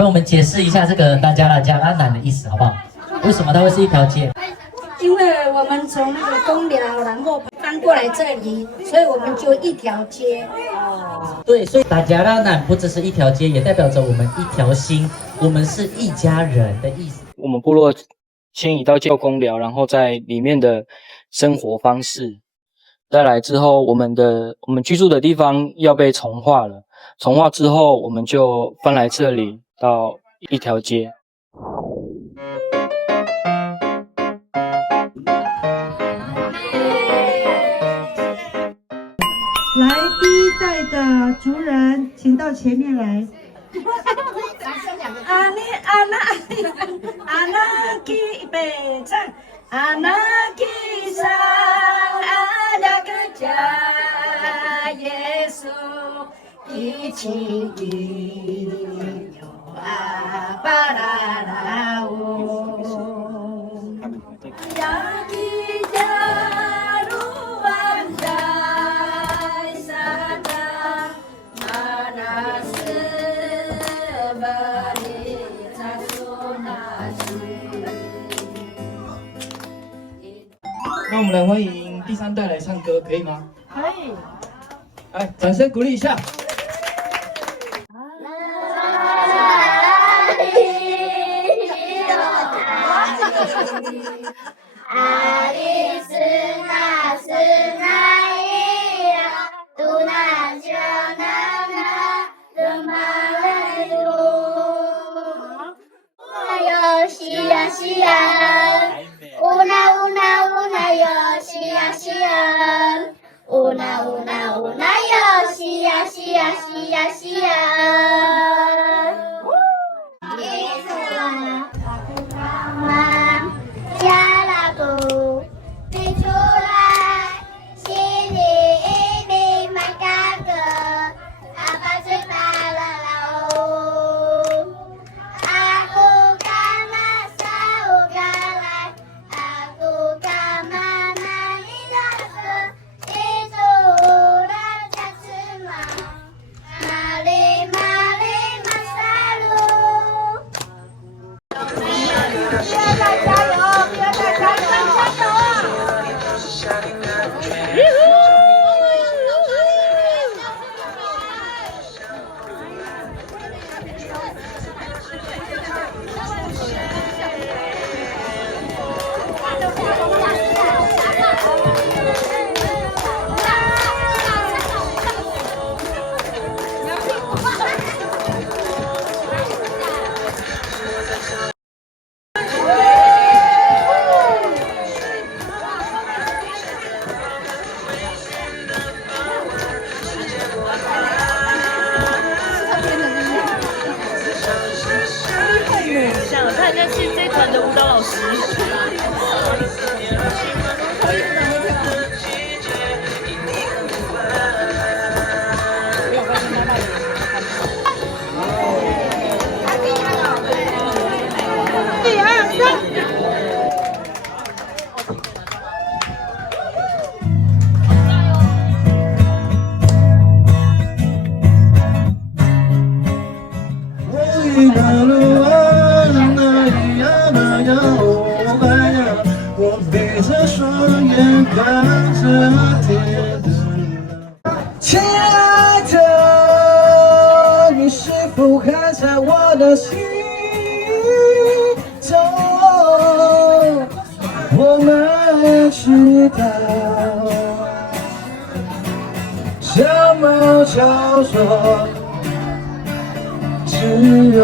跟我们解释一下这个大家拉加拉南的意思好不好？为什么它会是一条街？因为我们从那个公寮，然后搬过来这里，所以我们就一条街。对，所以大加拉南不只是一条街，也代表着我们一条心，我们是一家人的意思。我们部落迁移到旧公寮，然后在里面的生活方式，再来之后，我们居住的地方要被重划了。重划之后，我们就搬来这里到一条街。来，第一代的族人，请到前面来。阿尼阿那阿那基北唱，阿那基上阿那个家耶稣一起有阿巴拉拉乌。呀基加鲁安在萨达马纳斯巴里扎苏纳西。那我们来欢迎第三代来唱歌，可以吗？可以。来，掌声鼓励一下。阿里斯那斯那伊拉，杜那修那那德玛莱鲁，那有西呀西呀，乌那乌那乌那有西呀西呀，乌那乌那乌那有西呀西呀西呀西呀。想看认识这团的舞蹈老师。我闭着双眼看着天的亲爱的，你是否还在我的心中？我们知道，什么叫做只有